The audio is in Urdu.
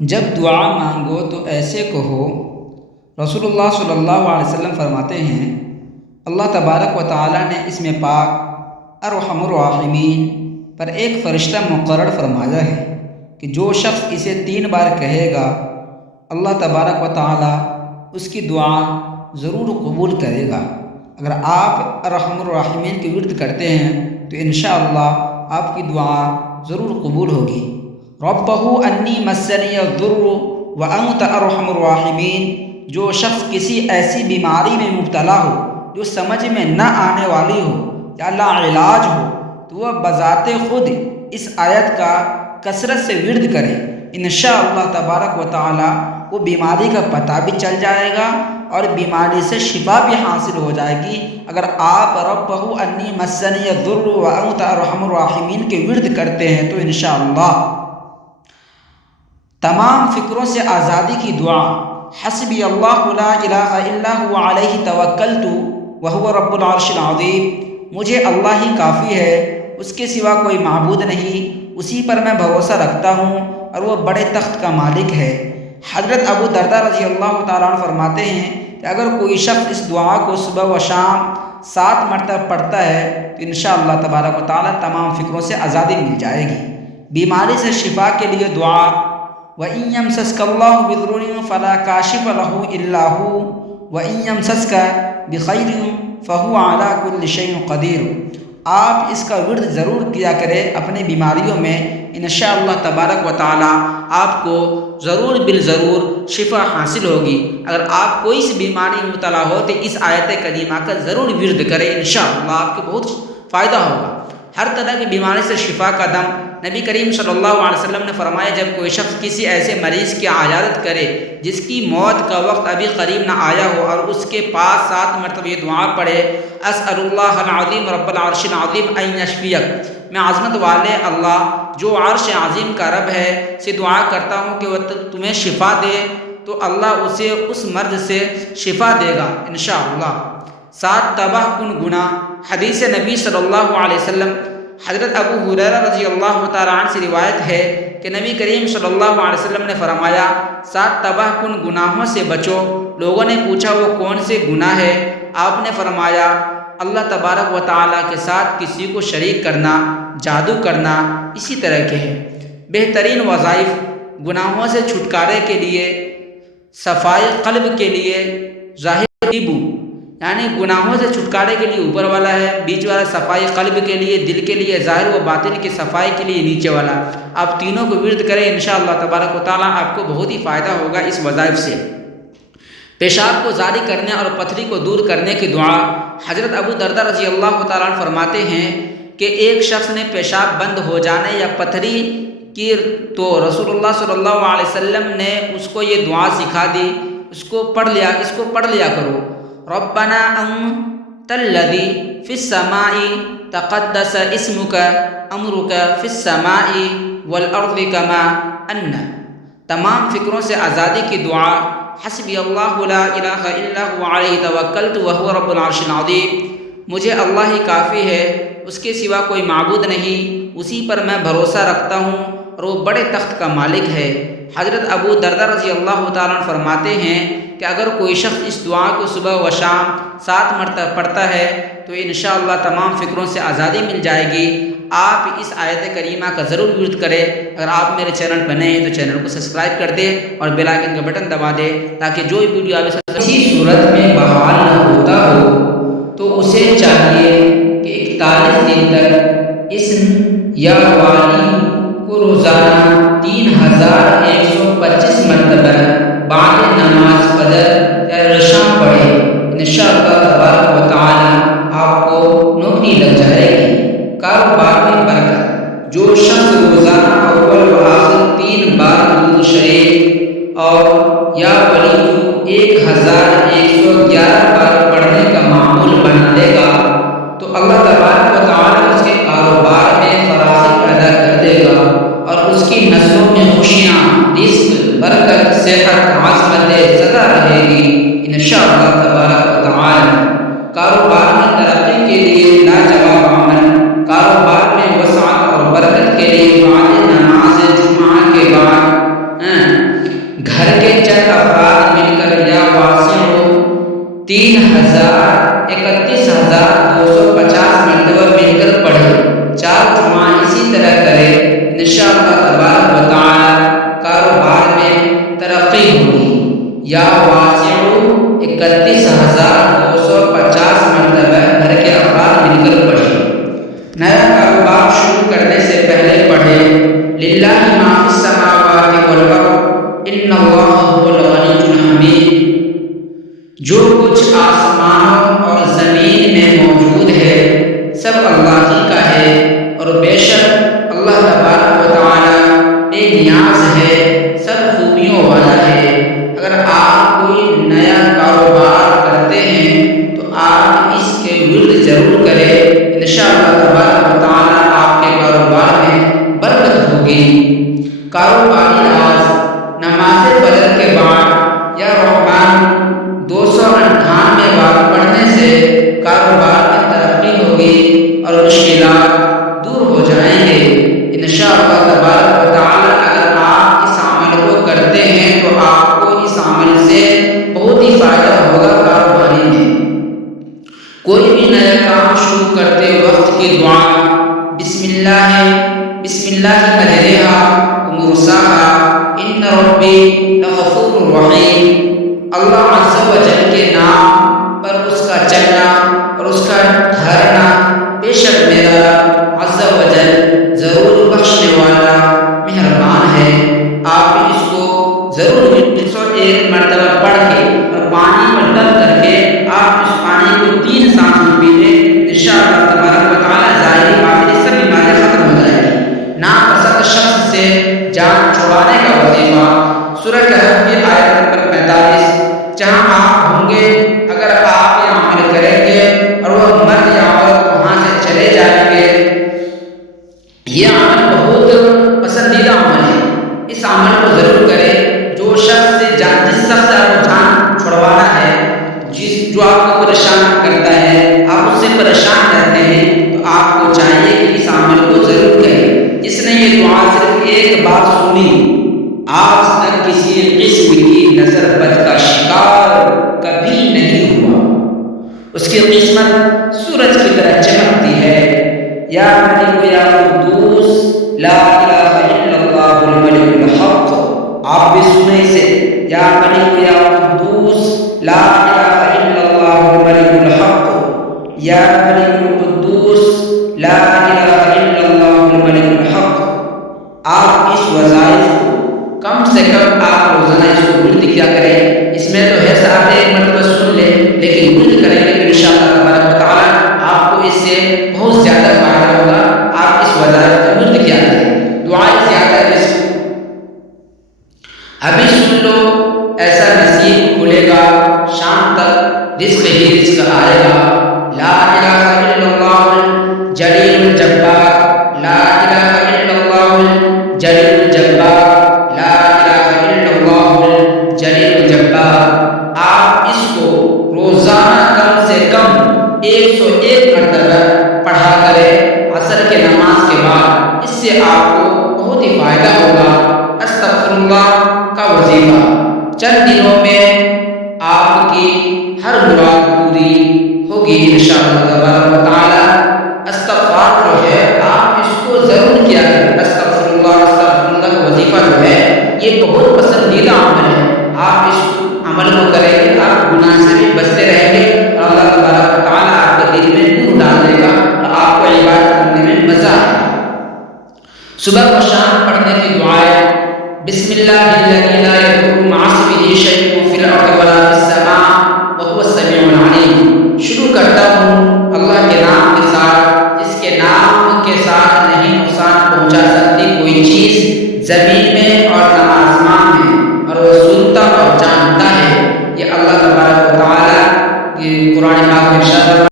جب دعا مانگو تو ایسے کہو۔ رسول اللہ صلی اللہ علیہ وسلم فرماتے ہیں اللہ تبارک و تعالیٰ نے اس میں پاک ارحم الراحمین پر ایک فرشتہ مقرر فرمایا ہے کہ جو شخص اسے 3 بار کہے گا اللہ تبارک و تعالیٰ اس کی دعا ضرور قبول کرے گا۔ اگر آپ ارحم الراحمین کی ورد کرتے ہیں تو انشاءاللہ آپ کی دعا ضرور قبول ہوگی۔ ربہ انی مسنی الضر وانت ارحم الراحمین، جو شخص کسی ایسی بیماری میں مبتلا ہو جو سمجھ میں نہ آنے والی ہو یا لا علاج ہو تو وہ بذات خود اس آیت کا کثرت سے ورد کرے، انشاءاللہ تبارک و تعالی وہ بیماری کا پتہ بھی چل جائے گا اور بیماری سے شفا بھی حاصل ہو جائے گی۔ اگر آپ ربہ انی مسنی الضر وانت ارحم الراحمین کے ورد کرتے ہیں تو انشاءاللہ تمام فکروں سے آزادی کی دعا، حسبی اللہ لا الہ الا هو علیہ توکلت وہو رب العرش العظیم، مجھے اللہ ہی کافی ہے، اس کے سوا کوئی معبود نہیں، اسی پر میں بھروسہ رکھتا ہوں اور وہ بڑے تخت کا مالک ہے۔ حضرت ابو درداء رضی اللہ تعالیٰ عنہ فرماتے ہیں کہ اگر کوئی شخص اس دعا کو صبح و شام 7 مرتبہ پڑھتا ہے تو انشاءاللہ تبارک و تعالیٰ تمام فکروں سے آزادی مل جائے گی۔ بیماری سے شفا کے لیے دعا، وَإِن يَمْسَسْكَ اللَّهُ بِضُرٍّ فَلَا كَاشِفَ لَهُ إِلَّا هُوَ وَإِن يَمْسَسْكَ بِخَيْرٍ فَهُوَ عَلَى كُلِّ شَيْءٍ قَدِيرٌ۔ آپ اس کا ورد ضرور کیا کریں اپنی بیماریوں میں، انشاءاللہ تبارک و تعالی آپ کو ضرور بالضرور شفا حاصل ہوگی۔ اگر آپ کوئی سی بیماری میں مبتلا ہو تو اس آیت کریمہ کا ضرور ورد کریں، انشاءاللہ آپ کو بہت فائدہ ہوگا۔ ہر طرح کی بیماری سے شفا کا دم نبی کریم صلی اللہ علیہ وسلم نے فرمایا، جب کوئی شخص کسی ایسے مریض کی عیادت کرے جس کی موت کا وقت ابھی قریب نہ آیا ہو اور اس کے پاس 7 مرتبہ یہ دعا پڑھے، اسأل اللہ العظیم رب العرش العظیم ان یشفیک، میں عظمت والے اللہ جو عرش عظیم کا رب ہے سے دعا کرتا ہوں کہ وہ تمہیں شفا دے، تو اللہ اسے اس مرض سے شفا دے گا انشاءاللہ۔ 7 تباہ کن گناہ، حدیث نبی صلی اللہ علیہ وسلم حضرت ابو ہریرہ رضی اللہ تعالیٰ عنہ سے روایت ہے کہ نبی کریم صلی اللہ علیہ وسلم نے فرمایا 7 تباہ کن گناہوں سے بچو۔ لوگوں نے پوچھا وہ کون سے گناہ ہے؟ آپ نے فرمایا اللہ تبارک و تعالیٰ کے ساتھ کسی کو شریک کرنا، جادو کرنا، اسی طرح کے ہیں۔ بہترین وظائف گناہوں سے چھٹکارے کے لیے، صفائی قلب کے لیے ظاہر ریبو، یعنی گناہوں سے چھٹکارے کے لیے اوپر والا ہے، بیچ والا صفائی قلب کے لیے، دل کے لیے ظاہر و باطن کی صفائی کے لیے نیچے والا۔ آپ تینوں کو ورد کریں، انشاءاللہ تبارک و تعالیٰ آپ کو بہت ہی فائدہ ہوگا اس وظائف سے۔ پیشاب کو جاری کرنے اور پتھری کو دور کرنے کی دعا، حضرت ابو درداء رضی اللہ تعالیٰ عنہ فرماتے ہیں کہ ایک شخص نے پیشاب بند ہو جانے یا پتھری کی تو رسول اللہ صلی اللہ علیہ وسلم نے اس کو یہ دعا سکھا دی، اس کو پڑھ لیا کرو۔ ربنا انت الذی فی السماء تقدس اسمک امرک فی السماء والارض کما ان۔ تمام فکروں سے آزادی کی دعا، حسبی اللہ لا الہ الا هو علیہ توکلت وہو رب العرش العظیم، مجھے اللہ ہی کافی ہے، اس کے سوا کوئی معبود نہیں، اسی پر میں بھروسہ رکھتا ہوں اور وہ بڑے تخت کا مالک ہے۔ حضرت ابو درداء رضی اللہ تعالیٰ عنہ فرماتے ہیں کہ اگر کوئی شخص اس دعا کو صبح و شام 7 مرتبہ پڑھتا ہے تو انشاءاللہ تمام فکروں سے آزادی مل جائے گی۔ آپ اس آیت کریمہ کا ضرور ورد کریں۔ اگر آپ میرے چینل پر نئے ہیں تو چینل کو سبسکرائب کر دیں اور بیل آئیکن کا بٹن دبا دیں تاکہ جو ویڈیو آپ کسی صورت میں بحال نہ ہوتا ہو تو اسے چاہیے کہ 41 دن تک اسم یا والی کو روزانہ 3125 مرتبہ بعد نماز فجر یا عشاء پڑھے، انشاءاللہ تبارک و تعالی آپ کو نوکری لگ جائے گی۔ کاروبار میں برکت، جو شخص روزانہ اول و آخر 3 بار درود شریف اور یا ولی کو 1111 بار پڑھنے کا معمول بنا لے گا تو اللہ تبارک و تعالی اس کے کاروبار میں فراخی پیدا کر دے گا اور اس کی نسلوں میں خوشیاں، رزق، برکت، صحت، عظمت زدہ رہے گی انشاءاللہ تبارک و تعالی۔ کاروبار میں ترقی کے لیے لاجواب عمل، کاروبار میں وسعت اور برکت کے لیے بعد نماز جمعہ کے بعد 31,250 مرتبہ مل کر پڑھے، 4 جمعہ اسی طرح کرے، انشاءاللہ تبارک و تعالی کاروبار میں ترقی ہوگی۔ یا واسع 31,250 مرتبہ گھر کے افراد مل کر پڑھے۔ نیا کاروبار شروع کرنے سے پہلے پڑھے للہ ما فی السماوات والارض ان اللہ هو الغنی الحمید۔ جو کچھ آسمانوں اور زمین میں موجود ہے سب اللہ ہی کا ہے، اور بے شک اللہ تبارک و تعالی بے نیاز ہے، سب خوبیوں والا ہے۔ اگر آپ کوئی نیا کاروبار کرتے ہیں تو آپ اس کے ورد ضرور کریں، انشاءاللہ تبارک و تعالی آپ کے کاروبار میں برکت ہوگی۔ کاروباری راز: نماز فجر کے بعد یا رحمان 298 بار پڑھنے سے کاروبار میں ترقی ہوگی اور مشکلات دور ہو جائیں گے انشاءاللہ تبارک و تعالی۔ اگر آپ اس عمل کو کرتے ہیں تو آپ کو اس عمل سے بہت ہی فائدہ ہوگا کاروباری میں۔ کوئی بھی نیا کام شروع کرتے وقت کی دعا: بسم اللہ مجریہا و مرساہا ان ربی لغفور رحیم۔ اللہ عز و جل کے نام پر اس کا چلنا اور اس کا ٹھہرنا، بے شک میرا عز و جل ضرور بخشنے والا مہربان ہے۔ آپ اس کو ضرور 101 مرتبہ پڑھ کے اور پانی پر ڈب کر کے آپ اس پانی کو 3 سانس میں پی لیں، انشاءاللہ تبارک و تعالی ظاہری باطنی سب بیماریاں ختم ہو جائیں گی۔ ناپسند شخص سے جان چھڑانے کا وظیفہ: سورہ کہف کی آیت نمبر 45۔ جہاں آپ ہوں گے اگر آپ یہ عمل کریں گے اور وہ مرد یا عورت وہاں سے چلے جائیں گے، یہ عمل بہت پسندیدہ عمل ہے، اس عمل کو ضرور کریں۔ جو شخص سے جس شخص سے آپ کو جان چھڑوانا ہے، جو آپ کو پریشان کرتا ہے، آپ اس سے پریشان رہتے ہیں، تو آپ کو چاہیے کہ اس عمل کو ضرور کریں۔ جس نے یہ دعا صرف ایک بات سنی، آج تک کسی قسم کی نظر بد کا شکار کبھی نہیں ہوا، اس کی قسمت سورج کی طرح چمکتی ہے۔ یا ملک یا قدوس لا الہ الا اللہ الملک الحق۔ آپ بھی سنیں اسے: یا ملک یا قدوس لا الہ الا اللہ الملک الحق، یا ملک القدوس لا الہ الا اللہ الملک الحق۔ آپ اس وظائف کو کم سے کم آپ روزانہ اس کو ورد کیا کریں۔ اس میں تو ہے آپ ایک مرتبہ سن لیں، لیکن ورد کریں گے تو انشاءاللہ تبارک و تعالی آپ کو اس سے بہت زیادہ فائدہ ہوگا۔ آپ اس وظائف کو ورد کیا کریں۔ دعائیں زیادہ رزق: ابھی سن لو، ایسا نصیب کھلے گا شام تک رزق ہی رزق آئے گا۔ لا الہ الا اللہ الجلیل الجبار، لا الہ الا اللہ الجلیل الجبار، لا الہ الا اللہ الجلیل الجبار۔ آپ اس کو روزانہ کم سے کم 101 مرتبہ پڑھا کریں عصر کے نماز کے بعد، اس سے آپ کو بہت ہی فائدہ ہوگا۔ استغفر اللہ کا وظیفہ: چند دنوں میں آپ کی ہر مراد پوری ہوگی انشاءاللہ تبارک و تعالی۔ استغفار جو ہے آپ اس کو ضرور کیا کریں۔ استغفر اللہ کا وظیفہ جو ہے یہ بہت پسندیدہ عمل ہے، آپ اس عمل کو کریں گے آپ گناہ سے بھی بچتے رہیں گے، اور اللہ تبارک و تعالی آپ کے دل میں نور ڈال دے گا اور آپ کو عبادت کرنے میں مزہ آئے گا۔ صبح و شام پڑھنے کی دعائیں: بسم اللہ الذی لا یضر مع اسمہ شیء فی الارض ولا فی السماء وهو السمیع العلیم۔ شروع کرتا ہوں اللہ کے نام کے ساتھ، جس کے نام کے ساتھ نہیں نقصان پہنچا سکتی کوئی چیز زمین میں اور نہ آسمان میں، اور وہ سنتا اور جانتا ہے۔ یہ اللہ تبارک و تعالی کی قرآن پاک میں ارشاد